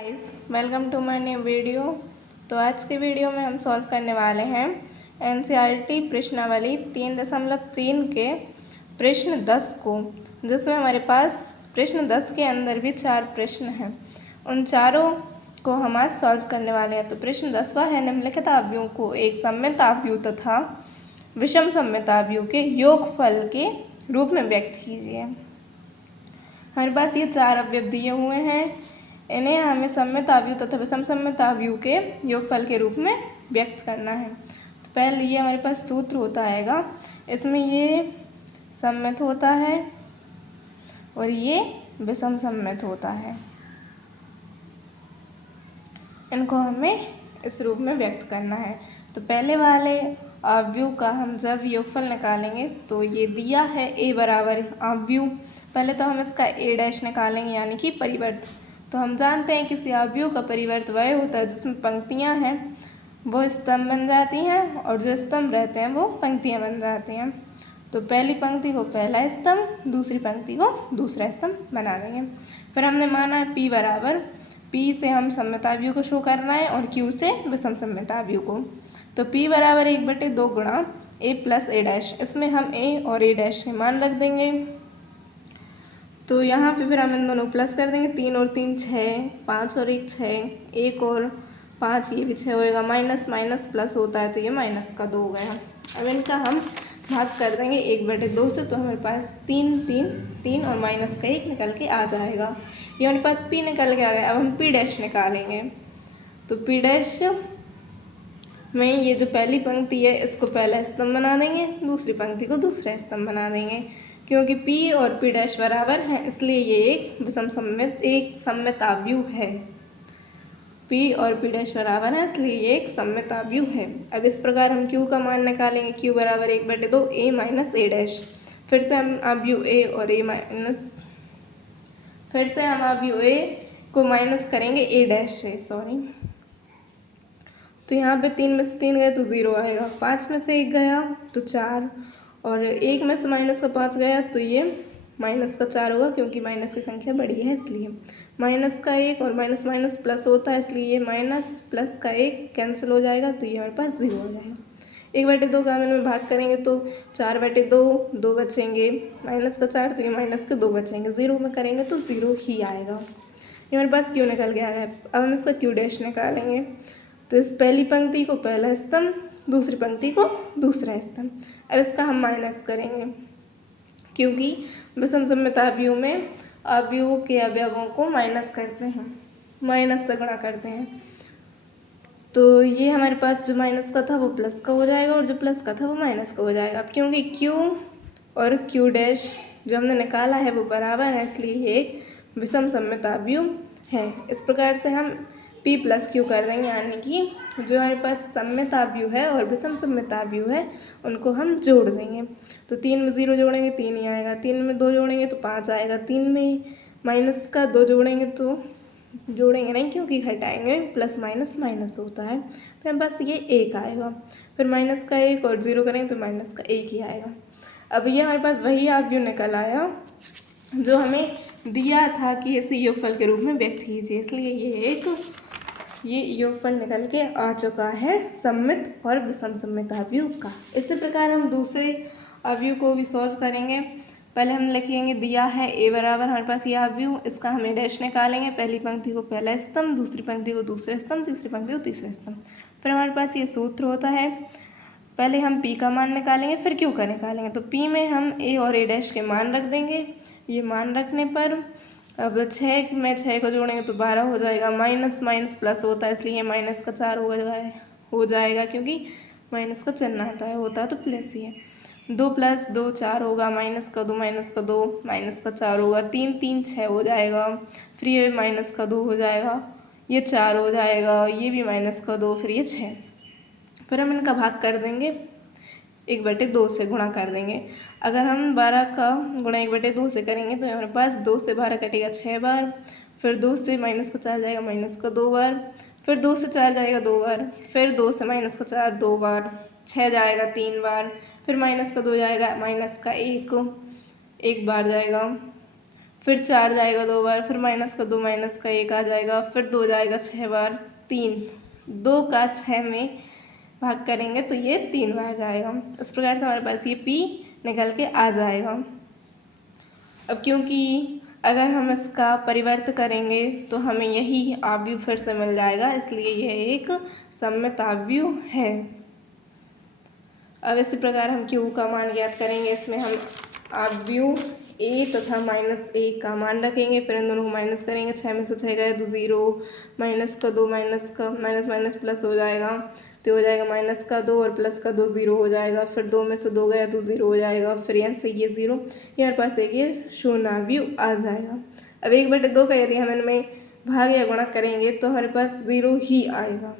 Guys, welcome to my new video. तो आज के वीडियो में हम सॉल्व करने वाले हैं एनसीईआरटी प्रश्नावली 3.3 के प्रश्न 10 को, जिसमें हमारे पास प्रश्न 10 के अंदर भी 4 प्रश्न हैं। उन चारों को हम आज सॉल्व करने वाले हैं। तो प्रश्न 10वां है, निम्नलिखित आव्यूहों को एक सममित आव्यूह तथा विषम सममित आव्यूह के योगफल के रूप में व्यक्त कीजिए। हमारे पास ये 4 अवयव दिए हुए हैं, इन्हें हमें सममित आव्यूह तथा विषम सममित आव्यूह के योगफल के रूप में व्यक्त करना है। तो पहले ये हमारे पास सूत्र होता आएगा, इसमें ये सममित होता है और ये विषम सममित होता है। इनको हमें इस रूप में व्यक्त करना है। तो पहले वाले आव्यूह का हम जब योगफल निकालेंगे तो ये दिया है ए बराबर आव्यूह। पहले तो हम इसका ए डैश निकालेंगे, यानी कि परिवर्त। तो हम जानते हैं किसी आव्यूह का परिवर्त वह होता है जिसमें पंक्तियां हैं वो स्तंभ बन जाती हैं और जो स्तंभ रहते हैं वो पंक्तियां बन जाती हैं। तो पहली पंक्ति को पहला स्तंभ, दूसरी पंक्ति को दूसरा स्तंभ बना देंगे। फिर हमने माना है पी बराबर, पी से हम सममित आव्यूह को शो करना है और क्यू से विषम सममित आव्यूह को। तो पी बराबर 1/2 गुणा ए प्लस ए डैश, इसमें हम ए और ए डैश के मान रख देंगे। तो यहाँ पे फिर हम इन दोनों प्लस कर देंगे, 3 और 3 6, 5 और 1 6, 1 और 5 ये भी 6 होएगा, माइनस माइनस प्लस होता है तो ये माइनस का 2 हो गया। अब इनका हम भाग कर देंगे 1/2 से, तो हमारे पास 3 3 3 और माइनस का 1 निकल के आ जाएगा। ये हमारे पास पी निकल के आ गया। अब हम पी डैश निकालेंगे। तो पी डैश में ये जो पहली पंक्ति है इसको पहला स्तंभ बना देंगे, दूसरी पंक्ति को दूसरा स्तंभ बना देंगे। क्योंकि P और P डैश बराबर हैं इसलिए ये एक विषम सममित सममित आव्यूह है। P और P डैश बराबर है इसलिए ये एक सममित आव्यूह है। अब इस प्रकार हम Q का मान निकालेंगे, Q बराबर 1/2 A माइनस A डैश। फिर से हम आव्यूह A और A माइनस, फिर से हम आव्यूह A को माइनस करेंगे A डैश से, तो यहाँ पे 3 में से 3 गए तो 0 आएगा, 5 में से 1 गया तो 4, और 1 में से माइनस का 5 गया तो ये माइनस का 4 होगा, क्योंकि माइनस की संख्या बड़ी है इसलिए। माइनस का 1 और माइनस माइनस प्लस होता है इसलिए ये माइनस प्लस का 1 कैंसिल हो जाएगा, तो ये हमारे पास 0 हो जाएगा। 1/2 का हम इनमें भाग करेंगे तो 4/2 2 बचेंगे, माइनस का 4 तो ये माइनस के 2 बचेंगे, 0 में करेंगे तो 0 ही आएगा। ये हमारे पास क्यू निकल गया है। अब हम इसका क्यू डैश निकालेंगे। तो इस पहली पंक्ति को पहला स्तंभ, दूसरी पंक्ति को दूसरा स्तंभ। अब इसका हम माइनस करेंगे, क्योंकि विषम सममित आव्यूह में आव्यूह के अवयवों को माइनस करते हैं, माइनस से गुणा करते हैं। तो ये हमारे पास जो माइनस का था वो प्लस का हो जाएगा और जो प्लस का था वो माइनस का हो जाएगा। अब क्योंकि क्यू और क्यू डैश जो हमने निकाला है वो बराबर है इसलिए ये एक विषम सममित आव्यूह है। इस प्रकार से हम P प्लस Q कर देंगे, यानी कि जो हमारे पास सममित आव्यूह है और विषम सममित आव्यूह है उनको हम जोड़ देंगे। तो 3 में 0 जोड़ेंगे 3 ही आएगा, 3 में 2 जोड़ेंगे तो 5 आएगा, 3 में माइनस का 2 जोड़ेंगे तो जोड़ेंगे नहीं क्योंकि घटाएंगे, प्लस माइनस माइनस होता है, तो बस ये 1 आएगा। फिर माइनस का 1 और 0 करेंगे तो माइनस का 1 ही आएगा। अब ये हमारे पास वही आव्यूह निकल आया जो हमें दिया था कि इसे योगफल के रूप में व्यक्त कीजिए, इसलिए ये योगफल निकल के आ चुका है सममित और विषम सममित आव्यूह का। इसी प्रकार हम दूसरे आव्यूह को भी सॉल्व करेंगे। पहले हम लिखेंगे, दिया है ए बराबर हमारे पास ये आव्यूह, इसका हम ए डैश निकालेंगे। पहली पंक्ति को पहला स्तंभ, दूसरी पंक्ति को दूसरा स्तंभ, तीसरी पंक्ति को तीसरा स्तंभ। फिर हमारे पास ये सूत्र होता है, पहले हम P का मान निकालेंगे फिर Q का निकालेंगे। तो P में हम A और A डैश के मान रख देंगे। ये मान रखने पर अब 6 में 6 को जोड़ेंगे तो 12 हो जाएगा, माइनस माइनस प्लस होता है इसलिए माइनस का 4 हो जाएगा, क्योंकि माइनस का चिन्ह आता है, होता है तो प्लस ही है। 2 + 2 4 होगा, माइनस का 2 माइनस का 2 माइनस का 4 होगा, 3 3 6 हो जाएगा, फिर ये माइनस का 2 हो जाएगा, ये 4 हो जाएगा, ये भी माइनस का 2, फिर ये 6। फिर हम इनका भाग कर देंगे, 1/2 से गुणा कर देंगे। अगर हम 12 का गुणा 1/2 से करेंगे तो हमारे पास 2 से 12 कटेगा 6 बार, फिर 2 से माइनस का 4 जाएगा माइनस का 2 बार, फिर 2 से 4 जाएगा 2 बार, फिर 2 से माइनस का 4 2 बार, 6 जाएगा 3 बार, फिर माइनस का 2 जाएगा माइनस का 1 बार जाएगा, फिर 4 जाएगा 2 बार, फिर माइनस का 2 माइनस का 1 आ जाएगा, फिर 2 जाएगा 6 बार, 3 2 का 6 में भाग करेंगे तो ये 3 बार जाएगा। इस प्रकार से हमारे पास ये p निकल के आ जाएगा। अब क्योंकि अगर हम इसका परिवर्त करेंगे तो हमें यही आव्यूह फिर से मिल जाएगा, इसलिए यह एक सममित आव्यूह है। अब इसी प्रकार हम q का मान ज्ञात करेंगे। इसमें हम आव्यूह a तथा -1 का मान रखेंगे, फिर इन दोनों को माइनस करेंगे। 6 में से 6 गए तो 0, माइनस का 2 माइनस का माइनस माइनस प्लस हो जाएगा, तो हो जाएगा माइनस का 2 और प्लस का 2 0 हो जाएगा। फिर 2 में से 2 गया तो 0 हो जाएगा, फिर यहाँ से ये 0, हमारे पास एक ये शून्याव्यूह आ जाएगा। अब 1/2 का यदि हम इनमें भाग या गुणा करेंगे तो हमारे पास 0 ही आएगा।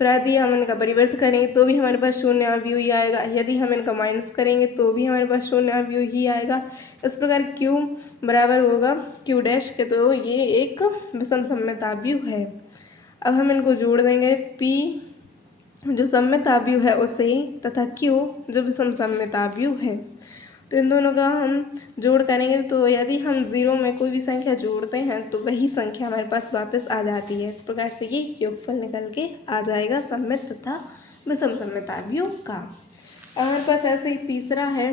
फिर यदि हम इनका परिवर्त करेंगे तो भी हमारे पास शून्याव्यूह ही आएगा। यदि हम इनका माइनस करेंगे तो भी हमारे पास शून्याव्यूह ही आएगा। इस प्रकार q बराबर होगा q डैश के, तो ये एक विषम सममित आव्यूह है। अब हम इनको जोड़ देंगे, p जो सममित आव्यूह है उसे तथा q जो विषम सममित आव्यूह है, तो इन दोनों का हम जोड़ करेंगे तो यदि हम 0 में कोई भी संख्या जोड़ते हैं तो वही संख्या हमारे पास वापस आ जाती है। इस प्रकार से ये योगफल निकल के आ जाएगा सममित तथा विषम सममित आव्यूह का। अब हमारे पास ऐसे ही तीसरा है,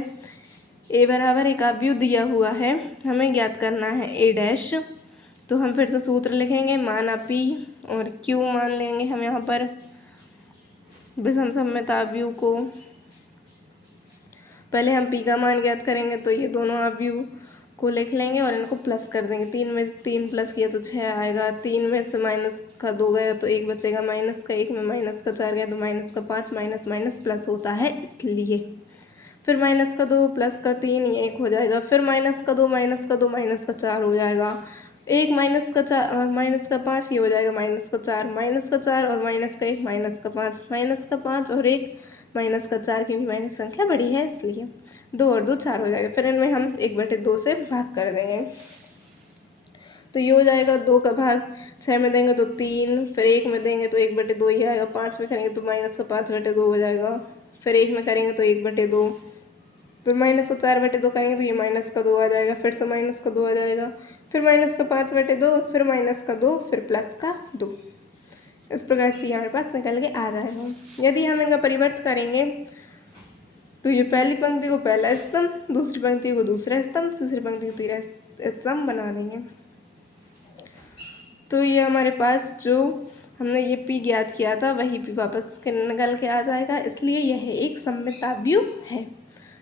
a बराबर एक आव्यूह दिया हुआ है, हमें ज्ञात करना है a डैश। तो हम फिर से सूत्र लिखेंगे, माना p और q मान लेंगे हम यहाँ पर विषम सममित आव्यूह को। पहले हम p का मान ज्ञात करेंगे, तो ये दोनों आव्यूह को लिख लेंगे और इनको प्लस कर देंगे। 3 में 3 प्लस किया तो 6 आएगा, 3 में से माइनस का 2 गया तो 1 बचेगा, माइनस का 1 में माइनस का 4 गया तो माइनस का 5, माइनस माइनस प्लस होता है इसलिए। फिर माइनस का 2 प्लस का 3 ये 1 हो जाएगा, फिर माइनस का 2 माइनस का 2 माइनस का 4 हो जाएगा, 1 माइनस का 4 माइनस का 5 ये हो जाएगा माइनस का 4, माइनस का 4 और माइनस का 1 माइनस का 5, माइनस का 5 और 1 माइनस का 4, क्योंकि माइनस संख्या बड़ी है इसलिए 2 और 2 4 हो जाएगा। फिर इनमें हम 1/2 से भाग कर देंगे, तो ये हो जाएगा 2 का भाग 6 में देंगे तो 3, फिर 1 में देंगे तो 1/2 ही आएगा, 5 में करेंगे तो माइनस का 5/2 हो जाएगा, फिर 1 में करेंगे तो 1/2, फिर माइनस का 4/2 करेंगे तो ये माइनस का 2 आ जाएगा, फिर से माइनस का 2 आ जाएगा, फिर माइनस का 5/2, फिर माइनस का 2, फिर प्लस का 2। इस प्रकार से हमारे पास निकल के आ जाएगा। यदि हम इनका परिवर्त करेंगे तो ये पहली पंक्ति को पहला स्तंभ, दूसरी पंक्ति को दूसरा स्तंभ, तीसरी पंक्ति को तीसरा स्तंभ बना देंगे। तो ये हमारे पास जो हमने ये p ज्ञात किया था वही p वापस निकल के आ जाएगा, इसलिए यह एक सममित आव्यूह है।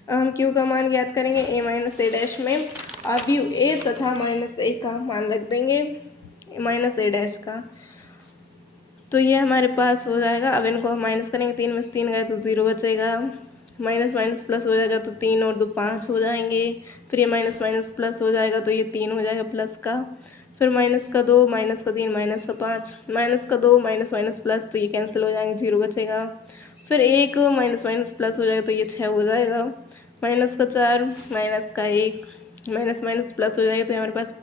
अब हम q का मान ज्ञात करेंगे। a माइनस a डैश में आव्यूह a तथा -a का मान रख देंगे, -a डैश का, तो ये हमारे पास हो जाएगा। अब इनको हम माइनस करेंगे, 3 में से 3 गए तो 0 बचेगा, माइनस माइनस प्लस हो जाएगा तो 3 और 2 5 हो जाएंगे, फिर ये माइनस माइनस प्लस हो जाएगा तो ये 3 हो जाएगा प्लस का, फिर माइनस का 2 माइनस का 3 माइनस का 5, माइनस का 2 माइनस माइनस प्लस तो ये कैंसिल हो जाएंगे, 0 बचेगा, फिर 1 माइनस माइनस प्लस हो जाएगा तो ये 6 हो जाएगा, माइनस का 4 माइनस का 1 माइनस माइनस प्लस हो जाएगा तो हमारे पास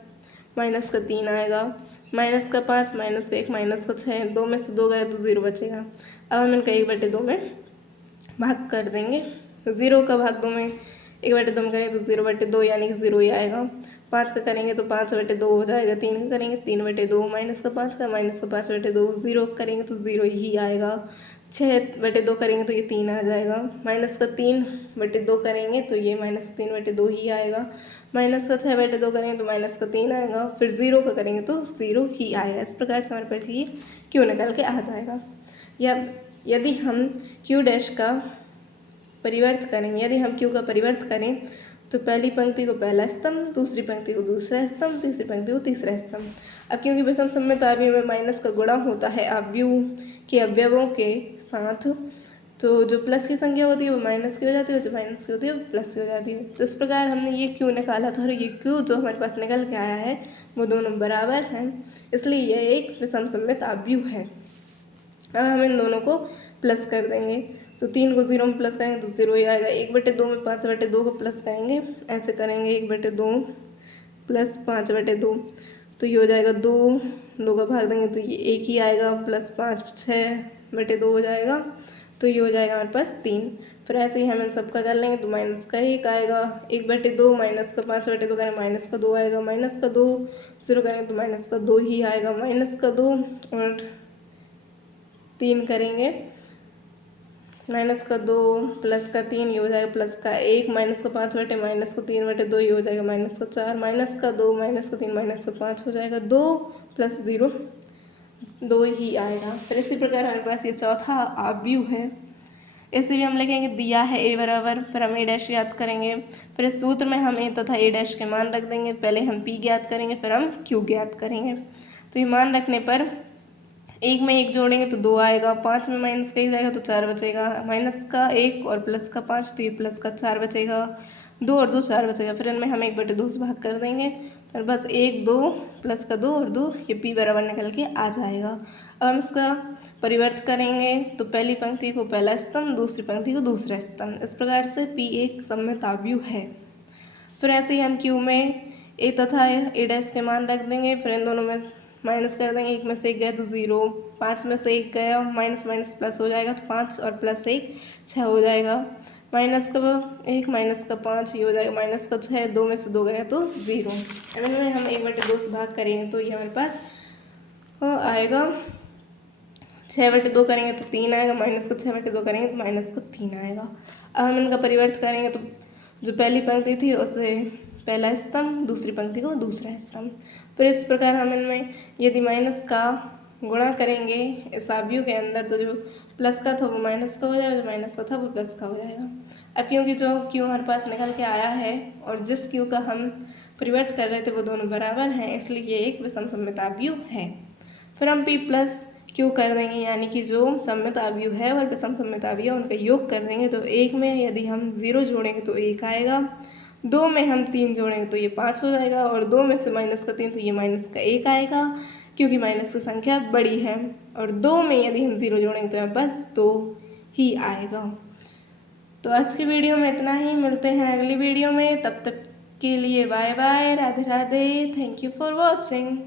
माइनस का 3 आएगा, माइनस का 5 माइनस का 1 माइनस का 6, 2 में से 2 गए तो 0 बचेगा। अब हम इनका 1/2 में भाग कर देंगे, तो 0 का भाग 2 में 1/2 में करेंगे तो 0/2 यानी कि 0 ही आएगा। 5 का करेंगे तो 5/2 हो जाएगा, 3 का करेंगे 3/2, माइनस का 5 का माइनस का 5/2, 0 करेंगे तो 0 ही आएगा। 6/2 करेंगे तो ये 3 आ जाएगा, माइनस का 3/2 करेंगे तो ये माइनस 3/2 ही आएगा, माइनस का 6/2 करेंगे तो माइनस का 3 आएगा, फिर 0 का करेंगे तो 0 ही आएगा। इस प्रकार से हमारे पास ये क्यों निकल के आ जाएगा। या यदि हम q डैश का परिवर्त करें, यदि हम q का परिवर्त करें तो पहली पंक्ति को पहला स्तंभ, दूसरी पंक्ति को दूसरा स्तंभ, तीसरी पंक्ति को तीसरा स्तंभ। अब क्योंकि विषम सममित आव्यूह में माइनस का गुणा होता है आव्यूह के अवयवों के साथ, तो जो प्लस की संख्या होती है वो माइनस की हो जाती है, जो माइनस की होती है वो प्लस की हो जाती है। तो इस प्रकार हमने ये क्यू निकाला था और ये क्यू जो हमारे पास निकल के आया है वो दोनों बराबर हैं, इसलिए यह एक विषम सममित आव्यूह है। अब हम इन दोनों को प्लस कर देंगे, तो 3 को 0 में प्लस करेंगे तो 0 ही आएगा। 1/2 में 5/2 को प्लस करेंगे, ऐसे करेंगे 1/2 प्लस 5/2, तो ये हो जाएगा 2 का भाग देंगे तो ये 1 ही आएगा, प्लस 5 6/2 हो जाएगा, तो तो ये हो जाएगा हमारे पास 3। फिर ऐसे ही हम इन सबका कर लेंगे तो माइनस का 1 आएगा, 1/2 माइनस का 5/2 करें माइनस का 2 आएगा, माइनस का 2 0 करेंगे तो माइनस का 2 ही आएगा, माइनस का 2 और 3 करेंगे, माइनस का 2 प्लस का 3 ये हो जाएगा प्लस का 1, माइनस का 5 माइनस का 3/2 ये हो जाएगा माइनस का 4, माइनस का 2 माइनस का 3 माइनस का 5 हो जाएगा 2 + 0 2 ही आएगा। फिर इसी प्रकार हमारे पास ये चौथा अवयव है, इसे भी हम लिखेंगे दिया है a बराबर, फिर हम a' याद करेंगे, फिर इस सूत्र में हम a तथा a' के मान रख देंगे, पहले हम p ज्ञात करेंगे फिर हम q ज्ञात करेंगे। तो ये मान रखने पर 1 में 1 जोड़ेंगे तो 2 आएगा, 5 में माइनस का 1 जाएगा तो 4 बचेगा, माइनस का 1 और प्लस का 5 तो ये प्लस का 4 बचेगा, 2 और 2 4 बचेगा, फिर इनमें हम 1/2 से भाग कर देंगे, फिर बस 1 2 प्लस का 2 और 2 ये p बराबर निकल के आ जाएगा। अब हम इसका परिवर्त करेंगे तो पहली पंक्ति को पहला स्तंभ, दूसरी पंक्ति को दूसरा स्तंभ, इस प्रकार से p एक सममित अवयव है। फिर ऐसे ही हम q में a तथा a' के मान रख देंगे, फिर इन दोनों में माइनस कर देंगे, 1 में से 1 गया तो 0, 5 में से 1 गया माइनस माइनस प्लस हो जाएगा तो 5 और प्लस 1 6 हो जाएगा, माइनस का 1 माइनस का 5 ये हो जाएगा माइनस का 6, 2 में से 2 गया तो 0। अब इनमें हम 1/2 से भाग करेंगे तो ये हमारे पास आएगा 6/2 करेंगे तो 3 आएगा, माइनस का 6/2 करेंगे तो माइनस का 3 आएगा। अब हम इनका परिवर्तन करेंगे तो जो पहली पंक्ति थी उसे पहला स्तंभ, दूसरी पंक्ति को दूसरा स्तंभ। फिर इस प्रकार हम इनमें यदि माइनस का गुणा करेंगे इस अवयव के अंदर तो जो प्लस का था वो माइनस का हो जाएगा, जो माइनस का था वो प्लस का हो जाएगा। अब क्योंकि जो q हमारे पास निकल के आया है और जिस q का हम परिवर्तन कर रहे थे वो दोनों बराबर हैं, इसलिए ये एक विषम सममित अवयव है। फिर हम p + q कर देंगे, यानी कि जो सममित अवयव है और विषम सममित अवयव उनका योग कर देंगे तो 1 में यदि हम 0 जोड़ेंगे तो 1 आएगा, 2 में हम 3 जोड़ेंगे तो ये 5 हो जाएगा और 2 में से माइनस का 3 तो ये माइनस का 1 आएगा क्योंकि माइनस की संख्या बड़ी है, और 2 में यदि हम 0 जोड़ेंगे तो यहाँ बस 2 ही आएगा। तो आज की वीडियो में इतना ही, मिलते हैं अगली वीडियो में, तब तक के लिए bye bye, Radhe Radhe, thank you for watching.